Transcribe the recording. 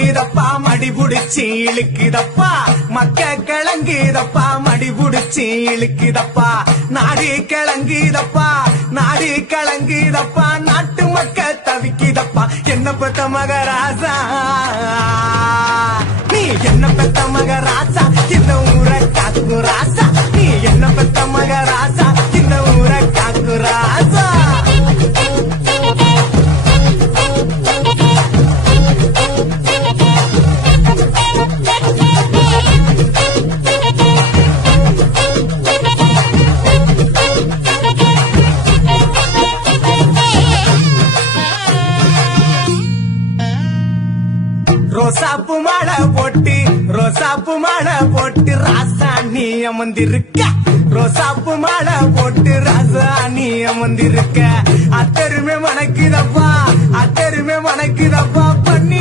கிளங்குதப்பா மடி புடிச்சி இழுக்குதப்பா மக்க கிளங்குதப்பா மடி புடிச்சி இழுக்குதப்பா நாடி கிளங்குதப்பா நாடி கிளங்குதப்பா நாட்டு மக்க தவிக்குதப்பா என்ன பெத்த மகராசா நீ என்ன பெத்த மகராசா இந்த ஊரை காக்கு ராசா நீ என்ன பெத்த மகராசா இந்த ஊரை காக்கு ராசா ரோசாப்பு மாலை போட்டு ராசாணி அமர்ந்திருக்க ரோசாப்பு மாலை போட்டு ராசாணி அமர்ந்திருக்க அத்தருமே மணக்குதப்பா பண்ணி